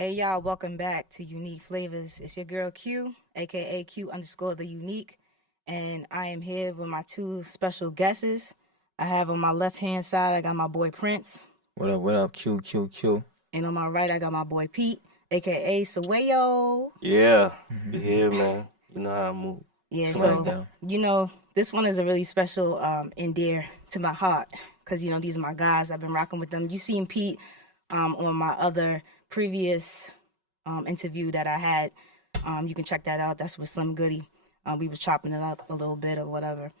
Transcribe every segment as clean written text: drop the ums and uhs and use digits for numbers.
Hey y'all, welcome back to Uniquee Flavorz. It's your girl Q, aka Q_the Unique, and I am here with my two special guests. I have on my left hand side, I got my boy Prynce. What up, Q. And on my right, I got my boy Pete, aka Soeho. Yeah, yeah, man. You know how I move. Yeah, Swag so, down. this one is a really special and dear to my heart because, these are my guys. I've been rocking with them. You seen Pete on my other previous interview that I had. You can check that out. That's with Slim Goody. We was chopping it up a little bit or whatever.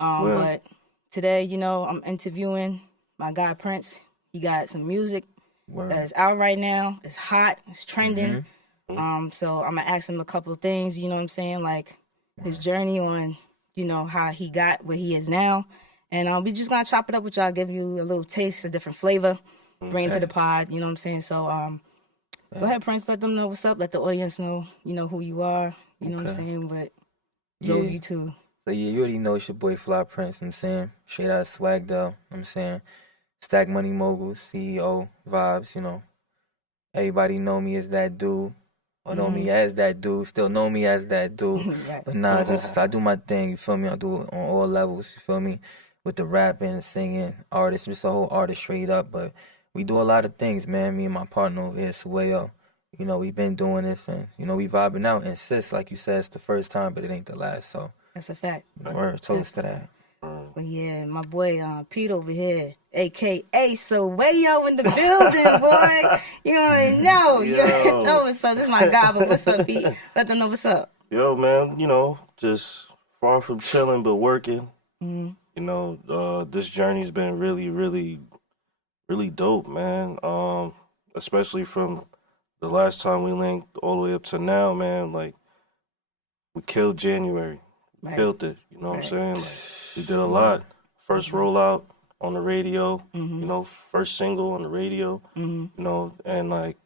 But today, I'm interviewing my guy Prynce. He got some music that is out right now. It's hot. It's trending. So I'm gonna ask him a couple of things. You know what I'm saying? Like his journey on, how he got where he is now. And we just gonna chop it up with y'all, give you a little taste, a different flavor, bring it to the pod. You know what I'm saying? So go ahead, Prynce. Let them know what's up. Let the audience know, who you are. You know what I'm saying? What drove you to. So yeah, you already know it's your boy Fly Prynce, you know what I'm saying? Straight out of Swag though, you know what I'm saying? Stack Money Mogul, CEO, vibes, Everybody know me as that dude. Or know me as that dude, still know me as that dude. Right. But nah, I do my thing, you feel me? I do it on all levels, you feel me? With the rapping, singing, artist, just a whole artist straight up. But we do a lot of things, man. Me and my partner over here, Soeho. We've been doing this and, we vibing out. And sis, like you said, it's the first time, but it ain't the last. So, That's a fact. word, toast to that. But yeah, my boy Pete over here, aka Soeho in the building, boy. You already know. You already know what's up. This is my guy, but what's up, Pete? Let them know what's up. Yo, man, just far from chilling, but working. This journey's been really, really, really dope, man. Especially from the last time we linked all the way up to now, man. Like, we killed January. Right. Built it. You know what I'm saying? Like, we did a lot. First rollout on the radio, first single on the radio, and like,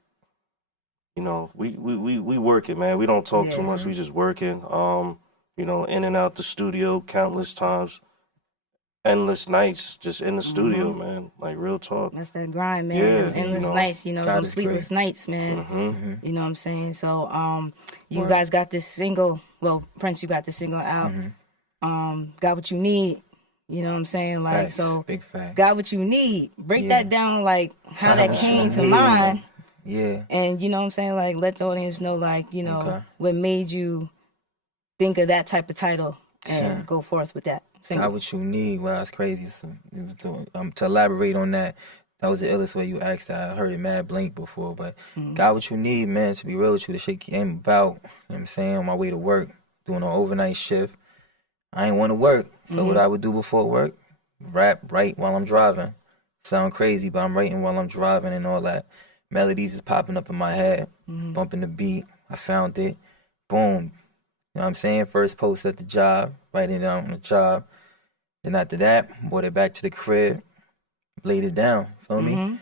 we working, man. We don't talk too much. We just working. In and out the studio countless times. Endless nights just in the studio, man. Like, real talk. That's that grind, man. Yeah, Them endless nights, them sleepless nights, man. Mm-hmm. You know what I'm saying? So, you guys got this single. Well, Prynce, you got this single out. Got What You Need. You know what I'm saying? Like, Facts. so, Big fact. Got What You Need. Break that down, like, how that came to mind. Yeah. And, you know what I'm saying? Like, let the audience know, like, what made you think of that type of title and go forth with that single. Got What You Need. Well, that's crazy. So, to elaborate on that, that was the illest way you asked that. I heard it mad blank before, but Got What You Need, man, to be real with you, the shit came about, you know what I'm saying, on my way to work, doing an overnight shift. I ain't want to work. So what I would do before work, write while I'm driving. Sound crazy, but I'm writing while I'm driving and all that. Melodies is popping up in my head, bumping the beat. I found it. Boom. You know what I'm saying? First post at the job, writing it down on the job. Then after that, brought it back to the crib, laid it down. Feel me?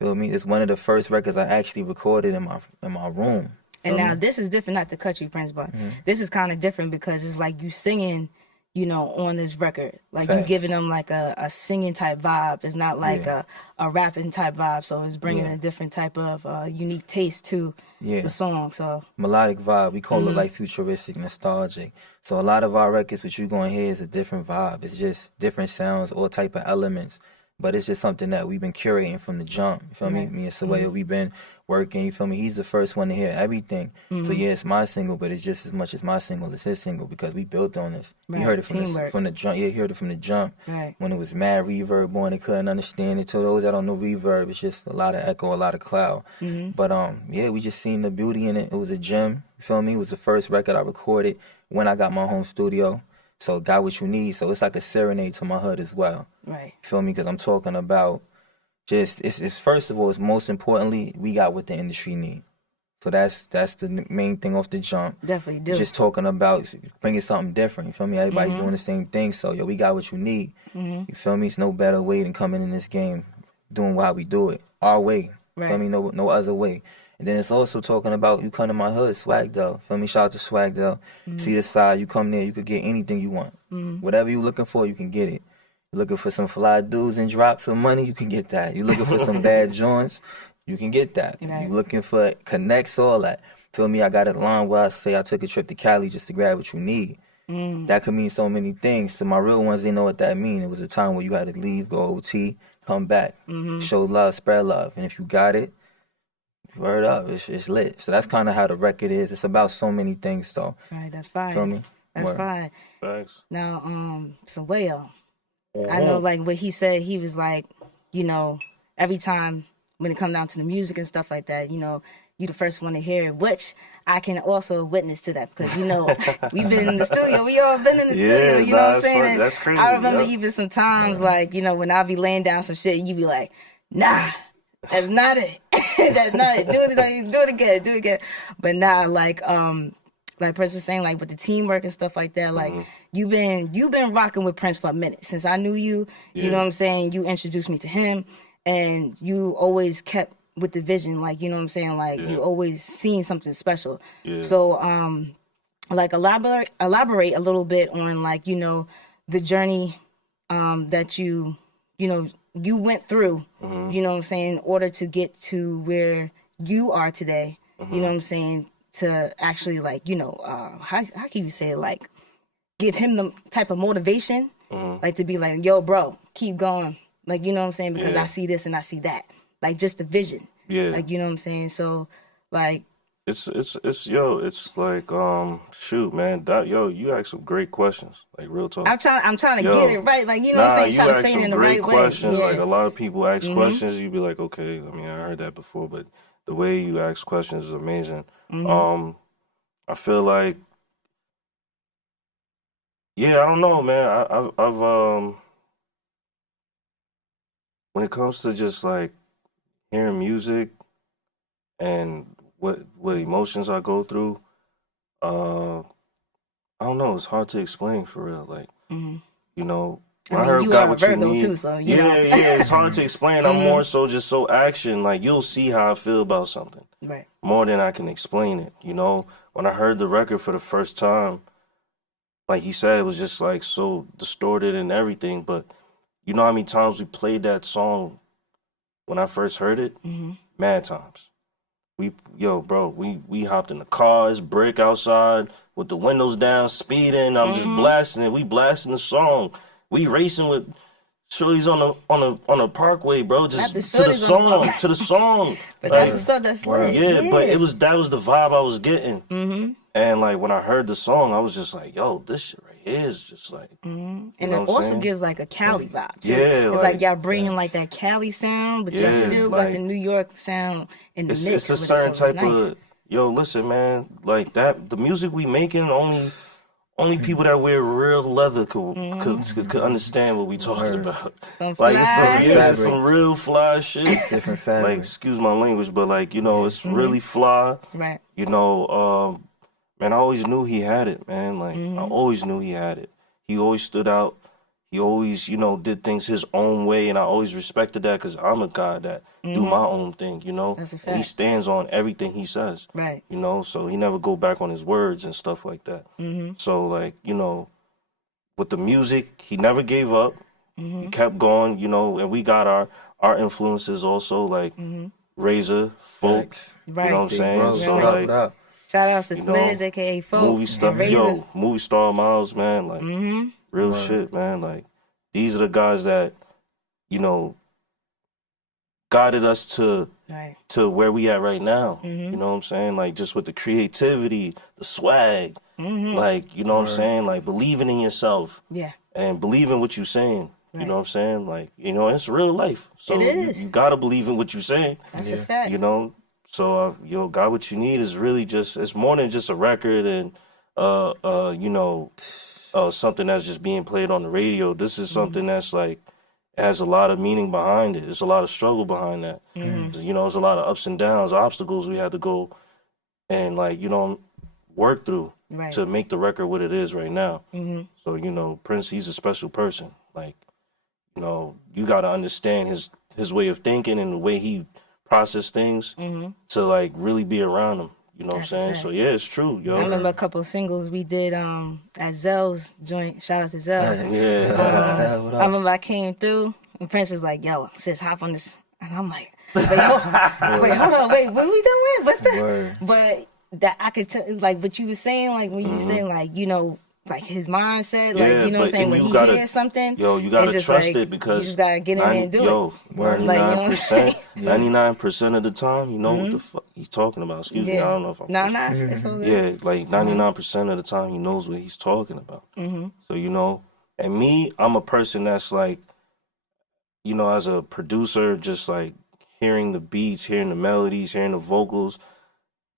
Feel me? It's one of the first records I actually recorded in my room. And now this is different, not to cut you, Prynce, but this is kind of different because it's like you singing, on this record. Like you giving them like a singing type vibe. It's not like a rapping type vibe. So it's bringing a different type of unique taste to the song. So melodic vibe, we call it like futuristic, nostalgic. So a lot of our records, what you're going to hear is a different vibe. It's just different sounds, all type of elements. But it's just something that we've been curating from the jump. You feel me? Me and Soeho, we've been working. You feel me? He's the first one to hear everything. So yeah, it's my single, but it's just as much as my single. It's his single because we built on this. We heard it from the jump. Yeah, he heard it from the jump. Right. When it was mad reverb on, they couldn't understand it. To those that don't know reverb, it's just a lot of echo, a lot of cloud. But yeah, we just seen the beauty in it. It was a gem. You feel me? It was the first record I recorded when I got my home studio. So Got What You Need. So it's like a serenade to my hood as well. Right. You feel me? Because I'm talking about just, it's first of all, it's most importantly, we got what the industry need. So that's the main thing off the jump. Definitely do. Just talking about bringing something different. You feel me? Everybody's doing the same thing. So, yo, we got what you need. You feel me? It's no better way than coming in this game, doing how we do it, our way. Right. Feel me? No other way. And then it's also talking about you come to my hood, Swagdale. Feel me? Shout out to Swagdale. See the side, you come there, you could get anything you want. Whatever you're looking for, you can get it. You're looking for some fly dudes and drops of money, you can get that. You're looking for some bad joints, you can get that. Right. You looking for connects, all that. Feel me? I got a line where I say I took a trip to Cali just to grab what you need. That could mean so many things. To my real ones, they know what that mean. It was a time where you had to leave, go OT, come back, show love, spread love. And if you got it, word up, it's lit. So that's kind of how the record is. It's about so many things, though. Right, that's fine. Feel me? That's Word. fine. Thanks. Now, Soeho, I know, like, what he said, he was like, you know, every time when it come down to the music and stuff like that, you know, you the first one to hear it, which I can also witness to that because, you know, we've been in the studio. We all been in the studio, you know what I'm saying? That's crazy. I remember even sometimes, like, you know, when I be laying down some shit, you be like, nah, that's not it. That's not it. Do it again. But nah, like Prynce was saying, like with the teamwork and stuff like that, like you've been rocking with Prynce for a minute. Since I knew you, you know what I'm saying? You introduced me to him and you always kept with the vision, like, you know what I'm saying? Like you always seen something special. Yeah. So like elaborate a little bit on, like, you know, the journey that you went through, you know what I'm saying, in order to get to where you are today, you know what I'm saying, to actually, like, you know, how can you say it, like, give him the type of motivation, like to be like, yo, bro, keep going. Like, you know what I'm saying? Because I see this and I see that. Like, just the vision. Yeah. Like, you know what I'm saying? So, like... It's like, shoot, man, you ask some great questions, like, real talk. I'm trying to get it right, like, you know what I'm saying, trying to say it in the right way. Questions. Like, a lot of people ask questions, you be like, okay, I mean, I heard that before, but the way you ask questions is amazing. I feel like, I don't know, man, I've when it comes to just, like, hearing music and what emotions I go through, I don't know. It's hard to explain for real. Like, you know, I heard you got are what a you Virgo need. too, so you know. It's hard to explain. I'm more so just so action. Like, you'll see how I feel about something, right? More than I can explain it. You know, when I heard the record for the first time, like he said, it was just like so distorted and everything. But you know how many times we played that song when I first heard it? Mad times. We hopped in the car, it's brick outside with the windows down, speeding. I'm just blasting it. We blasting the song. We racing with shorties on the parkway, bro. Just to the song. But like, that's lit. Yeah, but that was the vibe I was getting. And like when I heard the song, I was just like, yo, this shit right here is just like, and it also gives like a Cali vibe too. Yeah, it's like y'all bringing like that Cali sound, but y'all still got the New York sound in the mix. It's a certain type of listen, man, like that. The music we making only people that wear real leather could understand what we talking about. Like it's some real fly shit. Different fabric. Like, excuse my language, but like, you know, it's really fly. Right. You know, man, I always knew he had it, man. Like, I always knew he had it. He always stood out. He always, you know, did things his own way, and I always respected that because I'm a guy that do my own thing, you know? That's a fact. And he stands on everything he says. Right. You know, so he never go back on his words and stuff like that. So, like, you know, with the music, he never gave up. He kept going, you know, and we got our influences also, like Razor, Folk, right. You know what I'm saying? Bro, so, like... Shout outs to Flavorz, a.k.a. Folk. Movie Star Miles, man, like, real shit, man. Like, these are the guys that, you know, guided us to where we at right now. You know what I'm saying? Like, just with the creativity, the swag, like, you know what I'm saying? Like, believing in yourself. Yeah. And believing what you're saying. You know what I'm saying? Like, you know, it's real life. So it is. You gotta believe in what you're saying. That's a fact. You know? So, Got What You Need is really just, it's more than just a record and, you know, something that's just being played on the radio. This is something that's like, has a lot of meaning behind it. There's a lot of struggle behind that. You know, there's a lot of ups and downs, obstacles we had to go and, like, you know, work through to make the record what it is right now. So, you know, Prynce, he's a special person. Like, you know, you got to understand his way of thinking and the way he process things to like really be around him. You know what I'm saying? So yeah, it's true, yo. I remember a couple of singles we did at Zell's joint. Shout out to Zell. Yeah. I remember I came through and Prynce was like, yo, sis, hop on this. And I'm like, hold on, wait, what are we doing? What's the? Word. But that I could tell, like, what you were saying, like when you were saying, like, you know, like his mindset, like, you know what I'm saying, when he hears something, you gotta it's just trust like, it because you just gotta get in there and do it. 99%, 99% of the time, you know what the fuck he's talking about. Excuse me, I don't know if I'm. It's all good. Yeah, like 99% of the time, he knows what he's talking about. So you know, and me, I'm a person that's like, you know, as a producer, just like hearing the beats, hearing the melodies, hearing the vocals,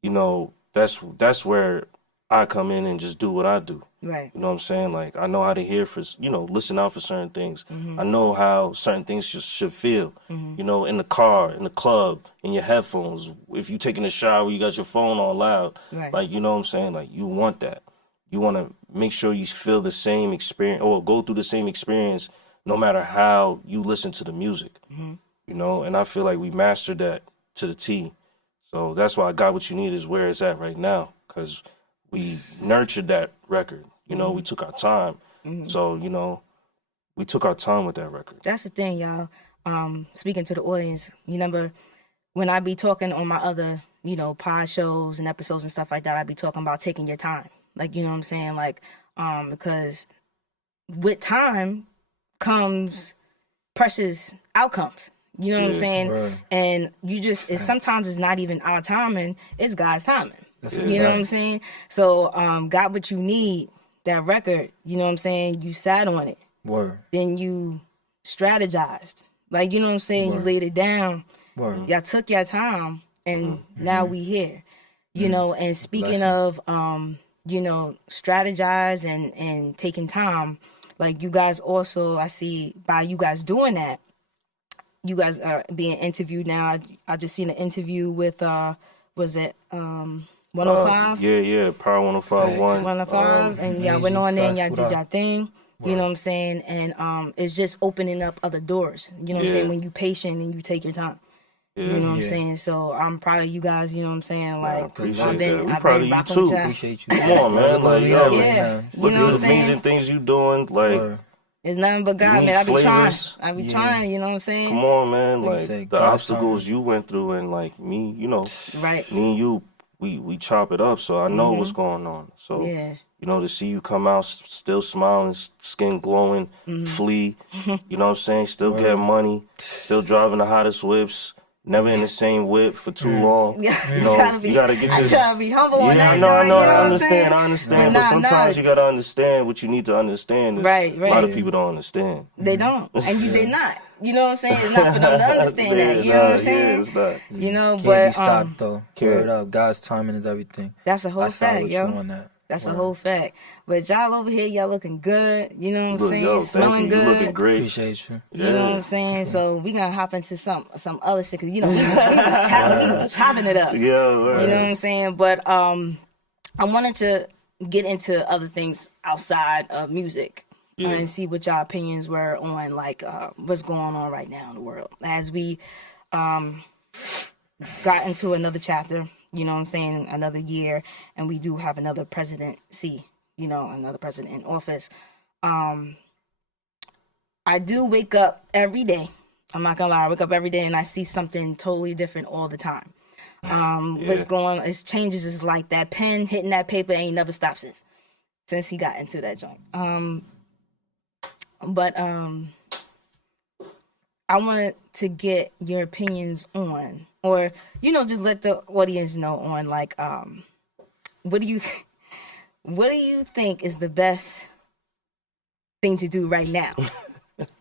you know, that's where I come in and just do what I do. Right. You know what I'm saying? Like, I know how to hear for, you know, listen out for certain things. I know how certain things should feel, you know, in the car, in the club, in your headphones. If you taking a shower, you got your phone on loud. Right. Like, you know what I'm saying? Like, you want that. You want to make sure you feel the same experience or go through the same experience no matter how you listen to the music, you know? And I feel like we mastered that to the T. So that's why I Got What You Need is where it's at right now, because we nurtured that record. You know, we took our time. So, you know, we took our time with that record. That's the thing, y'all. Speaking to the audience, you remember when I be talking on my other, you know, pod shows and episodes and stuff like that, I be talking about taking your time. Like, you know what I'm saying? Like, because with time comes precious outcomes. You know what I'm saying? Right. And you just, sometimes it's not even our timing, it's God's timing. You know what I'm saying? So, Got What You Need, that record, you know what I'm saying? You sat on it. Word. Then you strategized. Like, you know what I'm saying? Word. You laid it down. Word. Y'all took your time, and now we here. You know, and speaking of, you know, strategize and taking time, like you guys also, I see by you guys doing that, you guys are being interviewed now. I just seen an interview with, was it 105? Yeah, Power 105.1. 105, and y'all went on there and y'all did y'all thing. You know what I'm saying? And it's just opening up other doors. You know what I'm saying? When you patient and you take your time. You know what I'm saying? So I'm proud of you guys, you know what I'm saying? Like, I've been proud of you too. Appreciate you. Come on, man. Like, you know what I'm saying? Amazing things you doing. Like, it's nothing but God, man. I be trying, you know what I'm saying? Come on, man. Like, the obstacles you went through and like me, you know, me and you, we chop it up. So I know what's going on. So, you know, to see you come out still smiling, skin glowing, flee, you know what I'm saying? Still get money, still driving the hottest whips. Never in the same whip for too long. Yeah, you know, you gotta get your. I try to be humble. Yeah, I know. I understand. But sometimes you gotta understand what you need to understand. Right. A lot of people don't understand. They don't, and they not. You know what I'm saying? It's not for them to understand that. You know what I'm saying? It's not. You know, Can't be stopped though. Word up. God's timing is everything. That's a whole fact, yo. That's a whole fact. But y'all over here, y'all looking good. You know what I'm saying? Smelling good. You looking great. Appreciate you. You know what I'm saying? So we gonna hop into some other shit, because, you know, we was chopping it up. Yeah, right. You know what I'm saying? But I wanted to get into other things outside of music and see what y'all opinions were on, like, what's going on right now in the world. As we got into another chapter, you know what I'm saying, another year, and we do have another presidency, you know, another president in office. I do wake up every day. I'm not gonna lie, I wake up every day and I see something totally different all the time. What's going on, it changes, is like that pen hitting that paper ain't never stopped since he got into that joint. But I wanted to get your opinions on, or, you know, just let the audience know on, like, what do you think is the best thing to do right now?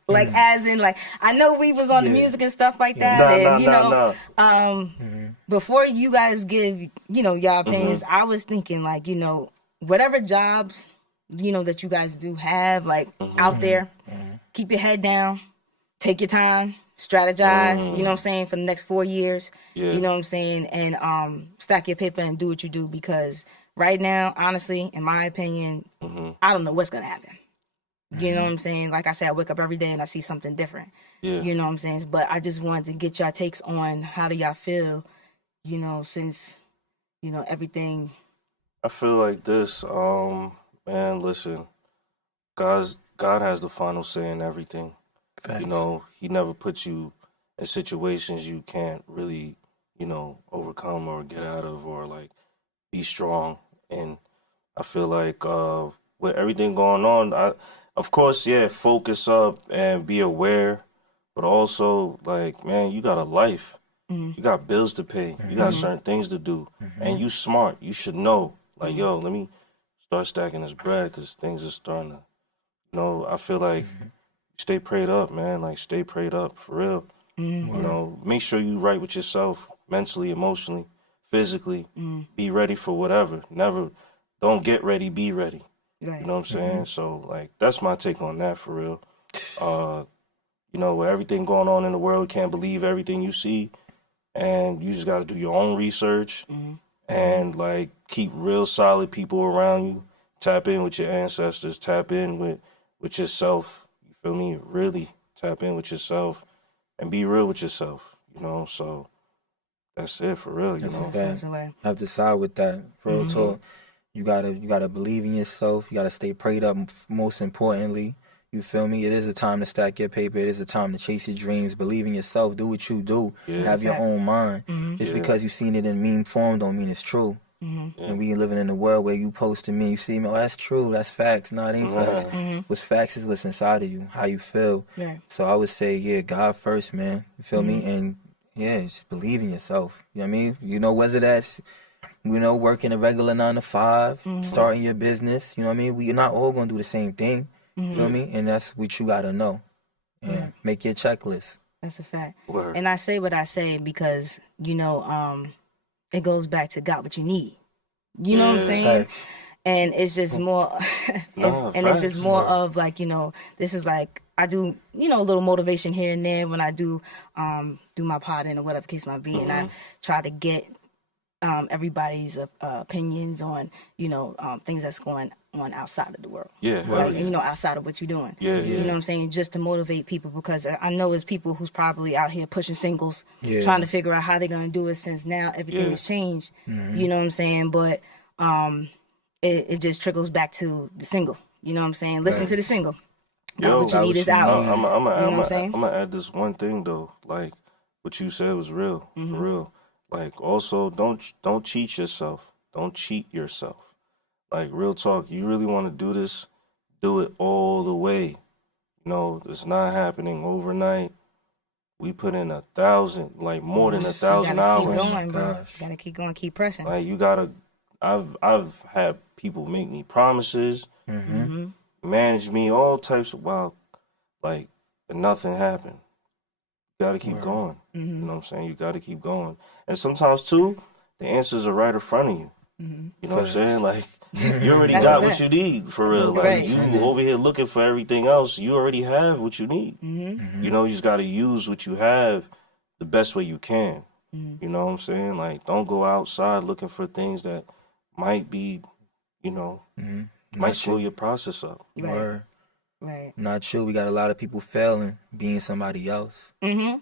Like, as in, like, I know we was on the music and stuff like that, before you guys give, you know, y'all opinions, I was thinking, like, you know, whatever jobs, you know, that you guys do have, like, out there, keep your head down, take your time, strategize, you know what I'm saying, for the next 4 years, you know what I'm saying, and stack your paper and do what you do, because right now, honestly, in my opinion, I don't know what's going to happen. You know what I'm saying? Like I said, I wake up every day and I see something different. You know what I'm saying? But I just wanted to get y'all takes on, how do y'all feel, you know, since, you know, everything. I feel like this, man, listen, God has the final say in everything. Thanks. You know, he never put you in situations you can't really, overcome or get out of, or like be strong. And I feel like with everything going on, of course, yeah, focus up and be aware, but also like, man, you got a life. Mm-hmm. You got bills to pay. You got certain things to do. And you smart. You should know. Like, yo, let me start stacking this bread because things are starting to, I feel like stay prayed up, man. Like, stay prayed up for real. Make sure you right with yourself mentally, emotionally, physically. Be ready for whatever. Don't get ready, be ready. Right. You know what I'm saying? So, like, that's my take on that for real. With everything going on in the world, you can't believe everything you see. And you just got to do your own research and, like, keep real solid people around you. Tap in with your ancestors. Tap in with yourself. You feel me? Really tap in with yourself and be real with yourself, So that's it for real, That's have to side with that. For real talk. You gotta believe in yourself. You gotta stay prayed up. Most importantly, you feel me? It is a time to stack your paper. It is a time to chase your dreams. Believe in yourself. Do what you do. Yeah. Have your own mind. Just because you seen it in meme form don't mean it's true. And we living in a world where you post to me, you see me, oh, that's true, that's facts. No, it ain't facts. What's facts is what's inside of you, how you feel. So I would say, yeah, God first, man. You feel me? And yeah, just believe in yourself. You know what I mean? Whether that's working a regular 9 to 5, starting your business, you know what I mean? We're not all gonna do the same thing. You feel me? And that's what you gotta know. And make your checklist. That's a fact. Word. And I say what I say because, it goes back to got what you need. You know what I'm saying? Facts. And it's just more, it's just more of like, this is like, I do, a little motivation here and there when I do my potting or whatever case might be. And I try to get everybody's opinions on, things that's going on outside of the world. Yeah. Right? And, outside of what you're doing. Yeah. You know what I'm saying? Just to motivate people, because I know there's people who's probably out here pushing singles, trying to figure out how they're going to do it since now everything has changed. You know what I'm saying? But it just trickles back to the single. You know what I'm saying? Listen to the single. What you need is out. I'm I'm saying? gonna add this one thing though. Like what you said was real, for real. Like also don't cheat yourself. Don't cheat yourself. Like real talk. You really want to do this? Do it all the way. It's not happening overnight. We put in 1,000, like more than 1,000 hours. Keep going, bro. You gotta keep going, keep pressing. Like you gotta. I've had people make me promises, manage me, all types of wild, like, but nothing happened. You gotta keep going. You know what I'm saying? You gotta keep going. And sometimes too, the answers are right in front of you. You know what I'm saying? Like you already got what you need for real. Like you over here looking for everything else. You already have what you need. You just gotta use what you have the best way you can. You know what I'm saying? Like don't go outside looking for things that might be, might slow your process up. Right. Not you. We got a lot of people failing, being somebody else. And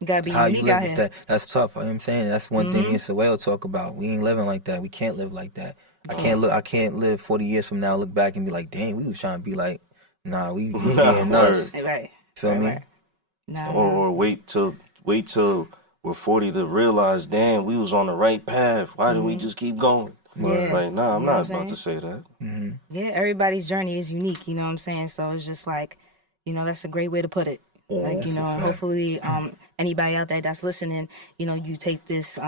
you gotta be how unique you live out with here. that. That's tough. You know what I'm saying? That's one thing me and Soeho talk about. We ain't living like that. We can't live like that. I can't live 40 years from now, look back and be like, dang, we was trying to be like, nah, we being us. Right. Feel me? Right. Nah, Or wait till we're 40 to realize, damn, we was on the right path. Why did we just keep going? Yeah. Like, nah, I'm You know not what I'm about to say that. Yeah, everybody's journey is unique, you know what I'm saying? So it's just like, that's a great way to put it. Like, and hopefully anybody out there that's listening, you take this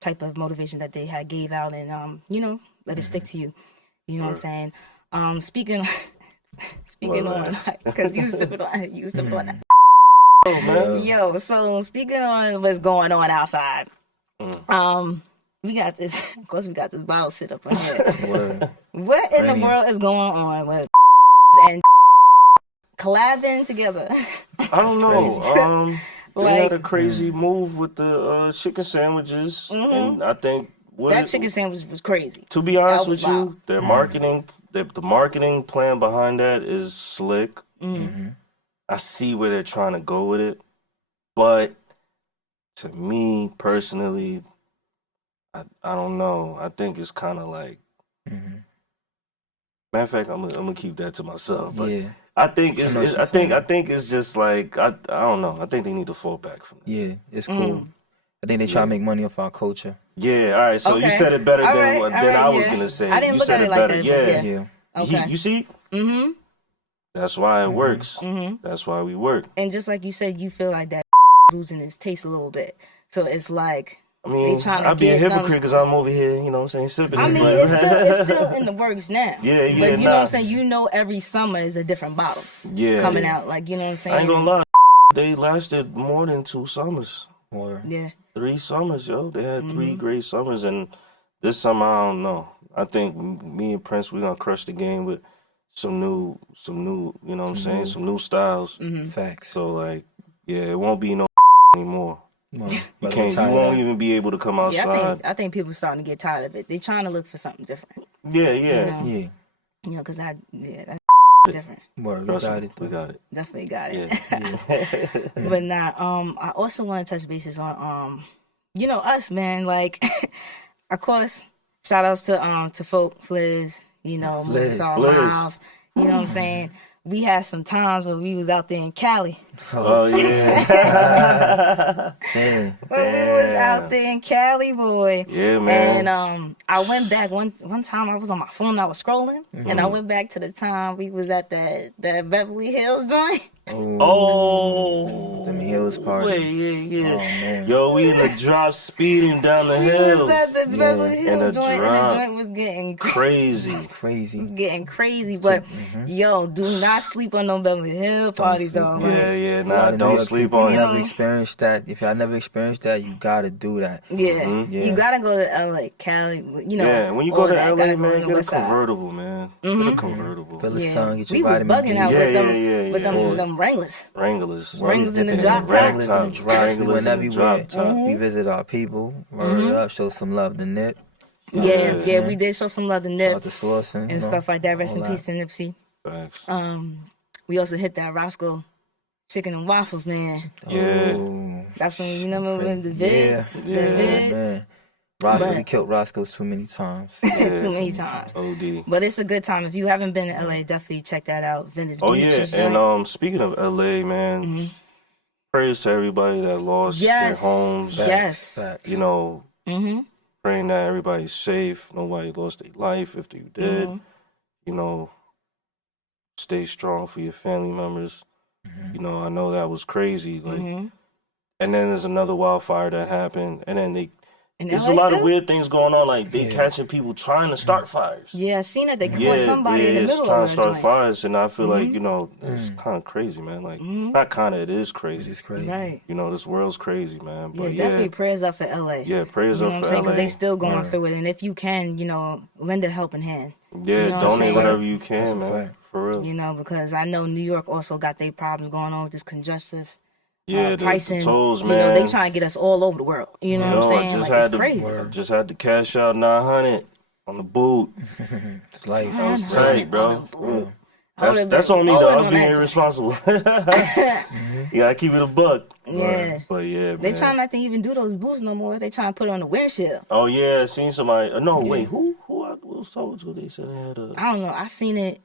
type of motivation that they had gave out and, let it stick to you. You know what I'm saying? Speaking on, because you used to put on that. Yo, so speaking on what's going on outside, we got this, of course we got this bottle sit up on here. What in the world is going on with and collabing together? I don't know. They had a Like, crazy move with the chicken sandwiches, and I think that chicken sandwich was crazy. To be honest That was with you, wild. their marketing, the marketing plan behind that is slick. I see where they're trying to go with it, but to me personally, I don't know. I think it's kind of like. Matter of fact, I'm gonna keep that to myself. But I think it's just like I don't know. I think they need to fall back from that. Yeah, it's cool. I think they try to make money off our culture. Yeah, all right. So you said it better than I was gonna say. I didn't look at it like that. Yeah. Okay. You see? Mm-hmm. That's why it works. Mm-hmm. That's why we work. And just like you said, you feel like that losing its taste a little bit. So it's like, I mean, I'd be a hypocrite because I'm over here, you know what I'm saying, sipping I it. mean, it's still in the works now. Yeah. But you know what I'm saying? You know every summer is a different bottle coming out. Like, you know what I'm saying? I ain't gonna lie. They lasted more than 2 summers. Yeah. 3 summers, yo. They had 3 great summers. And this summer, I don't know. I think me and Prynce, we're going to crush the game with some new, you know what I'm saying, some new styles. Facts. So, like, yeah, it won't be no anymore. Well, you won't even be able to come outside. Yeah, I think people are starting to get tired of it. They're trying to look for something different. Yeah. You know, because that's different. Word, we got it. Definitely got it. Yeah. But I also want to touch bases on, you know, us, man. Like, of course, shout outs to folk, Fliz, you know, Fliz. You know what I'm saying? We had some times when we was out there in Cali. Oh, yeah. When we was out there in Cali, boy. Yeah, man. And I went back one time. I was on my phone. I was scrolling, and I went back to the time we was at that Beverly Hills joint. Oh, them Hills party. Wait, yeah. Yo, we in the drop speeding down the hill. We was at the Beverly Hills joint, and the joint was getting crazy. Getting crazy. But yo, do not sleep on no Beverly Hills parties, though. Yeah. Nah, don't sleep on it. Never experienced that. If y'all never experienced that, you gotta do that. Yeah. You gotta go to LA, Cali. You know. Yeah, when you go to LA, man, get a convertible, man. Get a convertible. Fill the sun, get we your was vitamin bugging D. out with them Wranglers. Wranglers in the drop top. We went everywhere. We visit our people. Word up, show some love to Nip. Yeah, we did show some love to Nip. Out to Slauson, and stuff like that. Rest in peace to Nipsey. Thanks. We also hit that Roscoe chicken and waffles, man. Yeah. That's when you remember when the vid. Man. Roscoe, we killed Roscoe too many times. Too many times. OD. But it's a good time. If you haven't been to LA, definitely check that out. Venice Beach. Oh yeah, and speaking of LA, man, prayers to everybody that lost their homes. Yes. You know, praying that everybody's safe. Nobody lost their life. If you did, you know, stay strong for your family members. You know, I know that was crazy. Like, and then there's another wildfire that happened, and then there's a lot of weird things going on. Like they catching people trying to start fires. Yeah, I seen that they caught somebody in the middle trying of to start fires, and I feel like you know it's kind of crazy, man. Like not kind of, it is crazy. It's crazy. Right. You know, this world's crazy, man. But definitely prayers up for LA. Yeah, prayers up for LA. Because they still going through it, and if you can, you know, lend a helping hand. Yeah, you know donate whatever you can, man. For real. You know, because I know New York also got their problems going on with this congestive. Yeah, pricing, the tolls, man. You know, they trying to get us all over the world. You know what I'm saying? Like, it's crazy. I just had to cash out $900 on the boot. It's life. That was tight, bro. That's on me, though. I was being irresponsible. Yeah, I keep it a buck. Yeah. But yeah, they trying not to even do those boots no more. They trying to put it on the windshield. Oh, yeah. I seen somebody. Wait. Who I was told to? They said they had a... I don't know. I seen it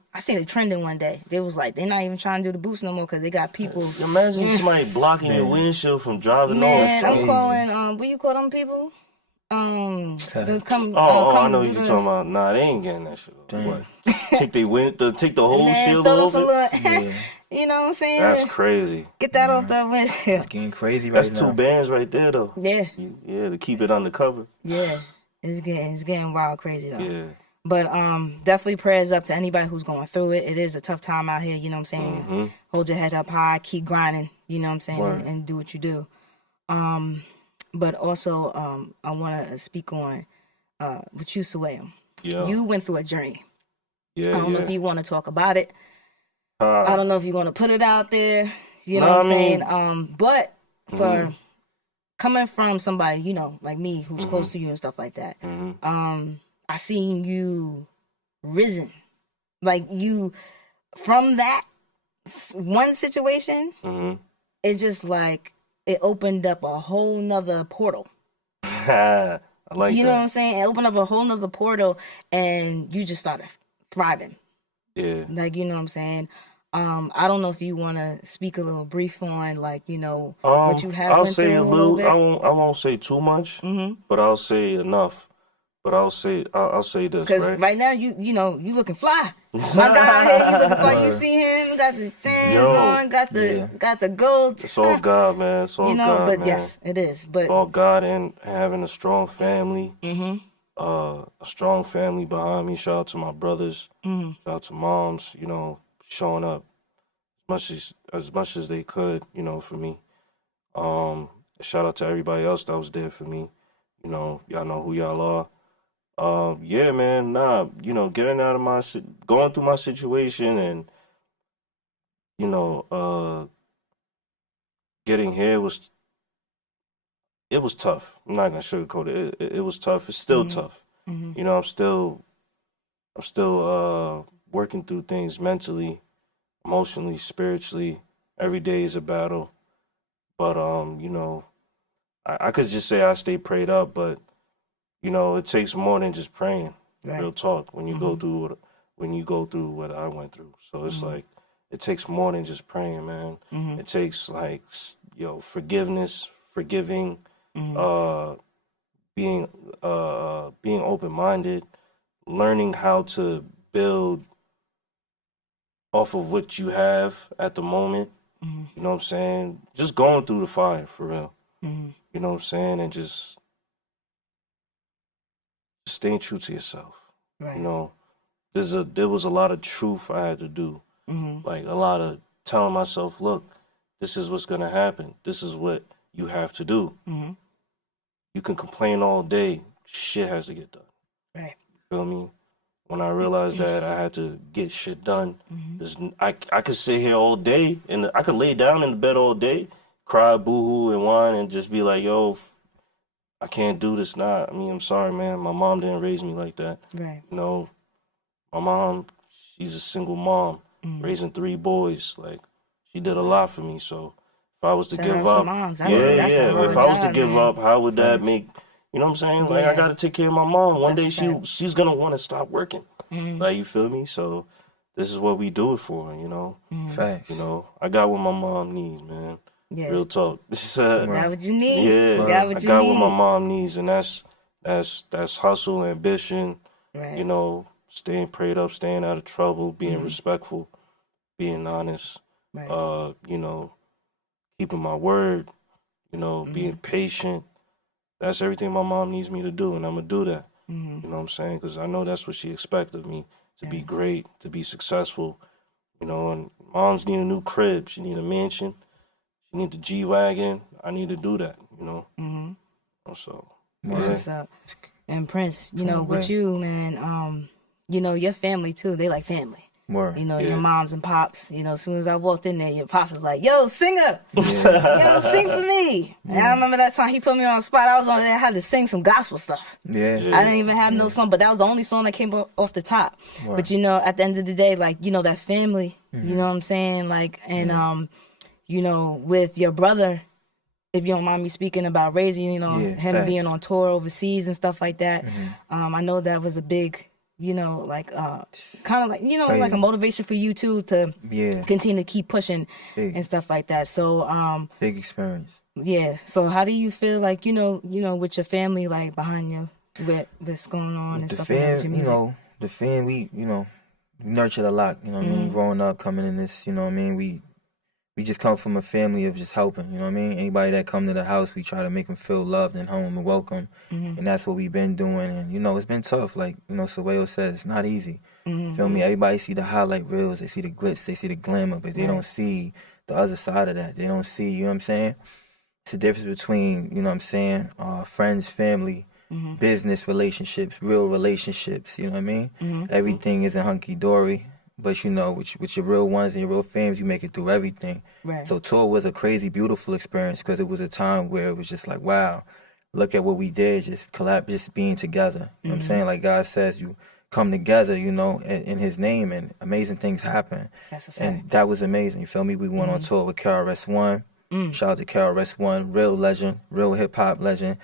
trending one day. They was like, they're not even trying to do the boots no more because they got people. Imagine somebody blocking your windshield from driving on. Man, I'm calling, what you call them people? I know what you're talking about. Nah, they ain't getting that shit. What? Take the whole shield off. You know what I'm saying? That's crazy. Get that off the windshield. It's getting crazy right now. That's 2 bands right there, though. Yeah. Yeah, to keep it undercover. Yeah. It's getting wild crazy, though. Yeah. But definitely prayers up to anybody who's going through it. It is a tough time out here, you know what I'm saying? Hold your head up high, keep grinding, you know what I'm saying, and do what you do. But also, I want to speak on with you, Soeho. Yeah. You went through a journey. Yeah, I don't know if you want to talk about it. I don't know if you want to put it out there. You know what I'm saying? But for coming from somebody, you know, like me, who's close to you and stuff like that, I seen you risen. Like you, from that one situation, it just like, it opened up a whole nother portal. I like that. You know what I'm saying? It opened up a whole nother portal and you just started thriving. Yeah. Like, you know what I'm saying? I don't know if you want to speak a little brief on, like, you know, what you have I'll went say through a little. I won't say too much, but I'll say enough. But I'll say this, because right? right now you know you looking fly. My guy here, he looking fly. You see him, got the chains on, got the gold. It's all God, man. It's all you know, God, but man. yes, it is. But all God and having a strong family. A strong family behind me. Shout out to my brothers. Shout out to moms. You know, showing up as much as they could. You know, for me. Shout out to everybody else that was there for me. You know, y'all know who y'all are. Yeah, man, you know, going through my situation and, you know, getting here was tough. I'm not gonna sugarcoat it. It was tough. It's still tough. You know, I'm still working through things mentally, emotionally, spiritually. Every day is a battle. But, you know, I could just say I stay prayed up, but, you know, it takes more than just praying. Right. Real talk. When you go through what I went through, so it's like it takes more than just praying, man. It takes like forgiveness, forgiving, being open-minded, learning how to build off of what you have at the moment. You know what I'm saying? Just going through the fire for real. You know what I'm saying? And just staying true to yourself. Right. You know, there was a lot of truth I had to do. Like a lot of telling myself, look, this is what's gonna happen. This is what you have to do. You can complain all day. Shit has to get done. Right. You feel me? When I realized that I had to get shit done, I could sit here all day and I could lay down in the bed all day, cry, boo-hoo, and whine, and just be like, yo, I can't do this now. I mean, I'm sorry, man. My mom didn't raise me like that. Right. You know, my mom, she's a single mom, raising 3 boys. Like, she did a lot for me. So if I was to give up, if I was to give up, how would that make, you know what I'm saying? Like, I got to take care of my mom. One day she's going to want to stop working. Like, you feel me? So this is what we do it for, you know? Facts. You know, I got what my mom needs, man. Yeah. Real talk. Got what you need. Yeah, I got what my mom needs, and that's hustle, ambition. Right. You know, staying prayed up, staying out of trouble, being respectful, being honest. Right. You know, keeping my word. You know, being patient. That's everything my mom needs me to do, and I'm gonna do that. You know what I'm saying? Because I know that's what she expects of me, to be great, to be successful. You know, and moms need a new crib. She need a mansion. You need the G-Wagon. I need to do that, you know? So, that's what's up. And Prynce, you know, with you, man, you know, your family, too, they like family. Word. You know, your moms and pops, you know, as soon as I walked in there, your pops was like, yo, singer! Yo, sing for me! And I remember that time he put me on the spot. I was on there, I had to sing some gospel stuff. I didn't even have no song, but that was the only song that came off the top. Word. But, you know, at the end of the day, like, you know, that's family. You know what I'm saying? Like, and, you know, with your brother, if you don't mind me speaking about raising, you know, him being on tour overseas and stuff like that, I know that was a big, you know, like, kind of like, you know, like a motivation for you, too, to continue to keep pushing and stuff like that. So, big experience. Yeah. So how do you feel like, you know, with your family, like, behind you, with what's going on and stuff like that, your music? You know, the fan, we nurtured a lot, you know what I mean? Growing up, coming in this, you know what I mean? We just come from a family of just helping, you know what I mean? Anybody that come to the house, we try to make them feel loved and home and welcome. And that's what we've been doing. And, you know, it's been tough. Like, you know, Soeho said, it's not easy. Feel me? Everybody see the highlight reels. They see the glitz. They see the glamour. But they don't see the other side of that. They don't see, you know what I'm saying? It's the difference between, you know what I'm saying, friends, family, business relationships, real relationships, you know what I mean? Everything isn't hunky-dory. But, you know, with your real ones and your real fans, you make it through everything. Right. So tour was a crazy, beautiful experience because it was a time where it was just like, wow, look at what we did, just being together. You know what I'm saying? Like God says, you come together, you know, in his name, and amazing things happen. That's a fact. And that was amazing. You feel me? We went on tour with KRS-One. Shout out to KRS-One, real legend, real hip-hop legend.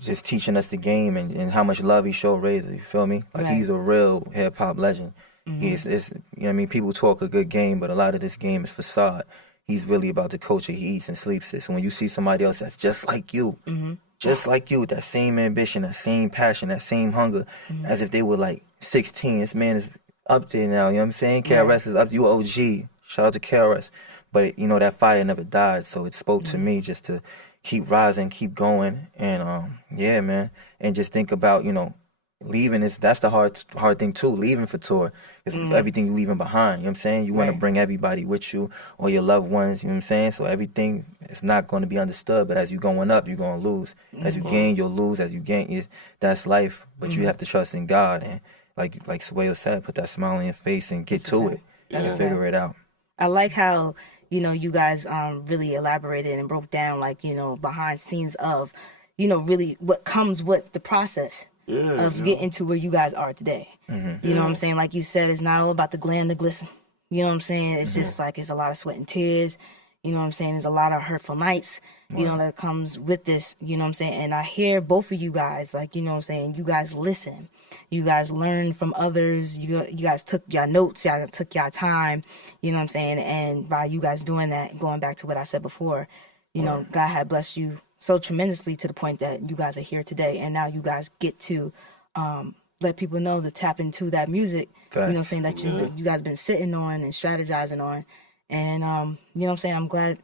Just teaching us the game and how much love he showed Razor, you feel me? Like he's a real hip-hop legend. It's you know what I mean, people talk a good game, but a lot of this game is facade. He's really about the culture he eats and sleeps it. So when you see somebody else that's just like you, with that same ambition, that same passion, that same hunger, as if they were like 16, this man is up there now, you know what I'm saying? KRS is up, you OG. Shout out to KRS. But, you know, that fire never died, so it spoke to me just to keep rising, keep going, and, yeah, man. And just think about, you know, leaving that's the hard thing too, leaving for tour. It's everything you leaving behind, you know what I'm saying? You want to bring everybody with you, or your loved ones, you know what I'm saying? So everything is not going to be understood, but as you going up, you're going to lose. As you gain, you'll lose. As you gain, that's life. But you have to trust in God, and like Soeho said, put that smile on your face and get to it. Let's figure it out. I like how, you know, you guys really elaborated and broke down, like, you know, behind scenes of, you know, really what comes with the process of getting to where you guys are today. You know what I'm saying? Like you said, it's not all about the glam, the glisten. You know what I'm saying? It's just like, it's a lot of sweat and tears. You know what I'm saying? There's a lot of hurtful nights, you know, that comes with this, you know what I'm saying? And I hear both of you guys, like, you know what I'm saying? You guys listen. You guys learn from others. You guys took your notes. Y'all took your time, you know what I'm saying? And by you guys doing that, going back to what I said before, you know, God had blessed you so tremendously to the point that you guys are here today. And now you guys get to let people know to tap into that music, you know what I'm saying, that you guys been sitting on and strategizing on. And, you know what I'm saying, I'm glad,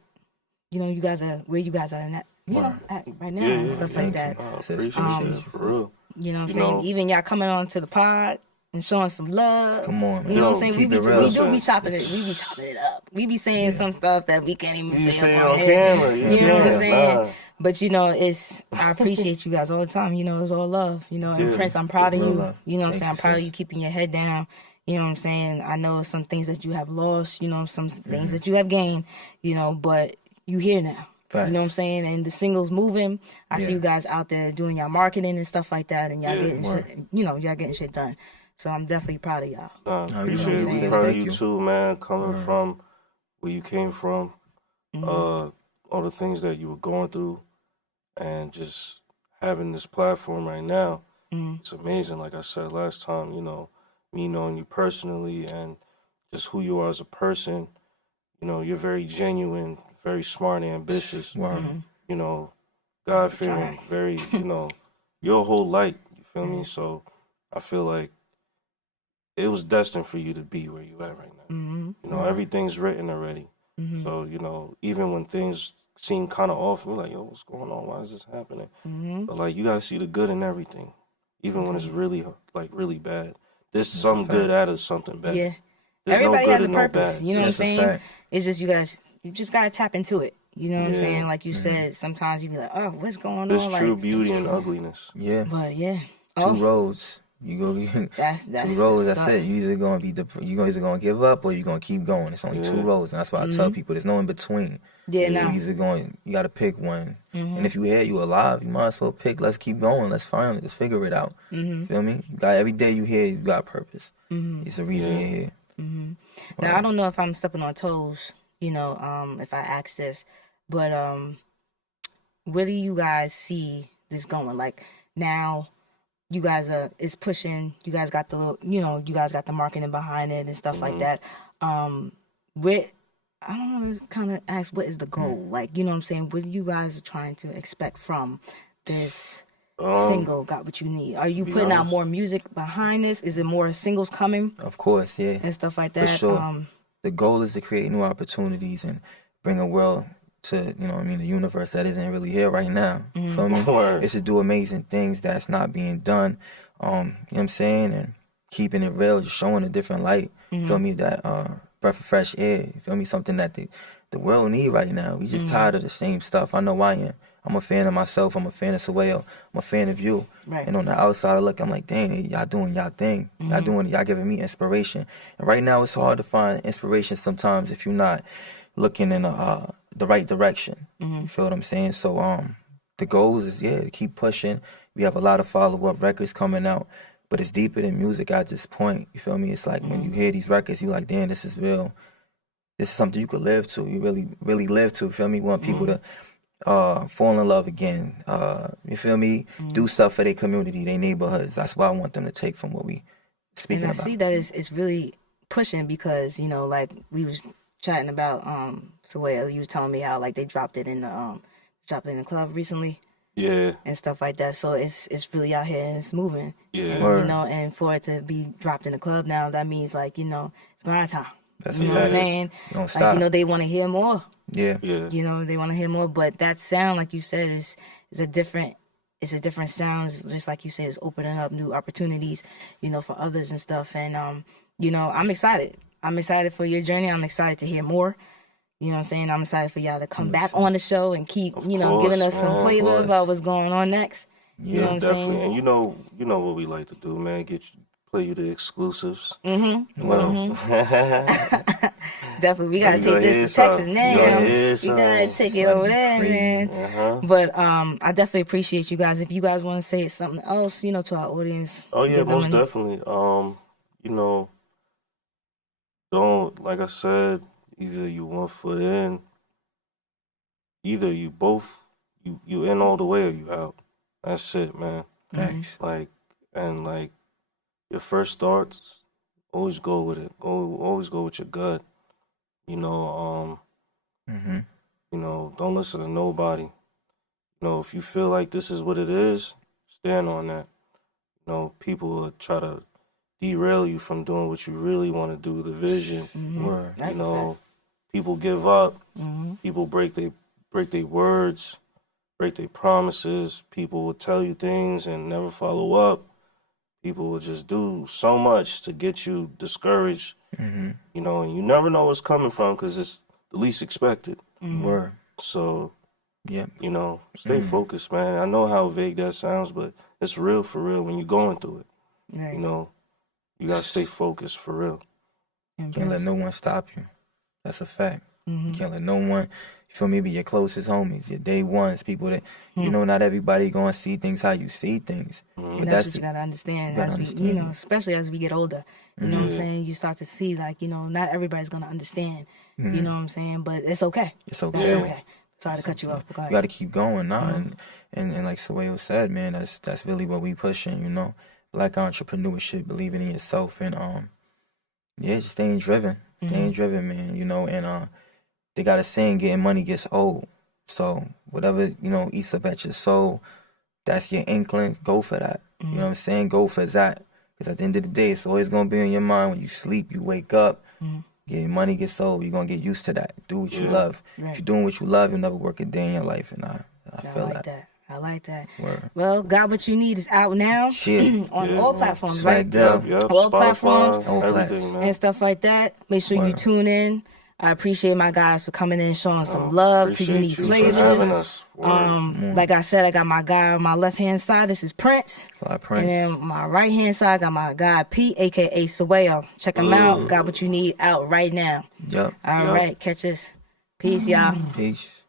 you know, you guys are where you guys are in that, you know, at right now and stuff like that. I appreciate it, for real. You know what I'm saying? Even y'all coming on to the pod and showing some love. Come on, man. You know what I'm saying? We do be chopping it. We be chopping chopping it up. We be saying some stuff that we can't even say on here. camera. You know what I'm saying? But, you know, I appreciate you guys all the time. You know, it's all love. You know, and Prynce, I'm proud of you. Love. You know what I'm saying? I'm proud of you keeping your head down. You know what I'm saying? I know some things that you have lost, you know, some things that you have gained, you know, but you here now. Facts. You know what I'm saying? And the single's moving. I see you guys out there doing y'all marketing and stuff like that, and y'all getting shit, you know, y'all getting shit done. So I'm definitely proud of y'all. Appreciate it. We proud of you too, man. Coming from where you came from, all the things that you were going through, and just having this platform right now, it's amazing. Like I said last time, you know, me knowing you personally and just who you are as a person, you know, you're very genuine, very smart and ambitious. You know, God-fearing, very, you know, you're a whole light, you feel me? So I feel like it was destined for you to be where you at right now. You know, everything's written already. So, you know, even when things seem kind of off, we're like, yo, what's going on? Why is this happening? But, like, you got to see the good in everything. Even when it's really, like, really bad. There's some good out of something bad. Yeah. There's Everybody no has a good purpose. and no bad. You know what I'm saying? Fact. It's just you just got to tap into it. You know what I'm saying? Like you said, sometimes you be like, oh, what's going There's on? true Like, beauty and ugliness. Yeah. but yeah. Two roads. You go. That's two roads. That's it. You either gonna you either gonna give up or you gonna keep going. It's only two roads, and that's why I tell people there's no in between. Yeah, no. You either going. You gotta pick one. And if you here, you alive. You might as well pick. Let's keep going. Let's find it. Let's figure it out. Feel me? You got every day you here. You got purpose. It's a reason you're here. Now I don't know if I'm stepping on toes. You know, if I ask this, but where do you guys see this going? Like now. You guys is pushing. You guys got the you guys got the marketing behind it and stuff like that. Where I don't want to kind of ask what is the goal? Like, you know what I'm saying? What you guys are trying to expect from this single? Got What You Need? Are you putting out more music behind this? Is it more singles coming? Of course, yeah, and stuff like that. For sure. The goal is to create new opportunities and bring a world to, you know what I mean, the universe that isn't really here right now. Feel me? It's to do amazing things that's not being done. You know what I'm saying? And keeping it real, just showing a different light. Feel me? That breath of fresh air. You feel me? Something that the world need right now. We just tired of the same stuff. I know I am. I'm a fan of myself. I'm a fan of Soeho. I'm a fan of you. Right. And on the outside I look, I'm like, dang, y'all doing y'all thing. Y'all giving me inspiration. And right now it's hard to find inspiration sometimes if you're not looking in the right direction. You feel what I'm saying? So the goals is to keep pushing. We have a lot of follow-up records coming out, but it's deeper than music at this point. You feel me? It's like when you hear these records, you're like, damn, this is real. This is something you could live to. You really, really live to. You feel me? We want people to fall in love again. You feel me? Do stuff for their community, their neighborhoods. That's what I want them to take from what we speaking and I about. see that it's really pushing because, you know, like we was chatting about Soeho, you was telling me how like they dropped it in the club recently. Yeah. And stuff like that. So it's really out here and it's moving. Yeah. And, Word. you know, and for it to be dropped in the club now, that means like, you know, it's grind time. That's You a know what I'm fact. saying? You don't Like, stop. you know, they want to hear more. Yeah. Yeah. You know, they want to hear more. But that sound, like you said, is a different sound. It's just like you said, it's opening up new opportunities, you know, for others and stuff. And you know, I'm excited. I'm excited for your journey. I'm excited to hear more. You know what I'm saying? I'm excited for y'all to come back on the show and keep, Of you know, course, giving us some man. flavor course. about what's going on next. You know what I'm Definitely. saying? And you know what we like to do, man. Play you the exclusives. Mm-hmm. Well, Definitely. We got to You take gonna hear this to Texas something. now. You gonna hear We got to something. take it It's over gonna be there, crazy. man. Uh-huh. But I definitely appreciate you guys. If you guys want to say something else, you know, to our audience. Oh yeah, give them most an- definitely. You know, don't, like I said, either you 1 foot in, either you both you in all the way or you out. That's it, man. Thanks. Like your first starts, always go with it. Always go with your gut. You know, Mm-hmm. you know, don't listen to nobody. You know, if you feel like this is what it is, stand on that. You know, people will try to derail you from doing what you really want to do, the vision. Word. That's You a know, people give up. Mm-hmm. People break their words, break their promises. People will tell you things and never follow up. People will just do so much to get you discouraged. Mm-hmm. You know, and you never know what's coming from because it's the least expected. Word. So, Yep. you know, stay focused, man. I know how vague that sounds, but it's real for real when you're going through it. Right. You know, you gotta stay focused for real. Can't let no one stop you. That's a fact. You can't let no one, you feel me, be your closest homies, your day ones, people that, you know, not everybody gonna see things how you see things. And that's what you gotta understand gotta as we, understand you know, it. especially as we get older. You know what I'm saying? You start to see like, you know, not everybody's gonna understand. You know what I'm saying? But it's okay. It's okay. That's Yeah. okay. Sorry to cut you off. But go You ahead. gotta keep going, nah. And like Soeho said, man, that's really what we pushing, you know. Black entrepreneurship, believing in yourself and yeah, just staying driven. Staying driven, man, you know, and they got a saying, getting money gets old. So whatever, you know, eats up at your soul, that's your inkling, go for that. You know what I'm saying? Go for that. Because at the end of the day, it's always going to be in your mind. When you sleep, you wake up, your money gets old, you're going to get used to that. Do what you love. Right. If you're doing what you love, you'll never work a day in your life. And I I feel like that. that. I like that. Word. Well, Got What You Need is out now Shit. on all platforms, right? Smackdown. Yep, All Spotify, platforms, all everything, plats. man. and stuff like that. Make sure you Word. tune in. I appreciate my guys for coming in and showing some love to Appreciate Uniquee you for having Flavorz. us. Word. Like I said, I got my guy on my left hand side. This is Prynce. Fly And Prince. then my right hand side, I got my guy P, aka Soeho. Check him out. Got What You Need out right now. Yup. All right, catch us. Peace, y'all. Peace.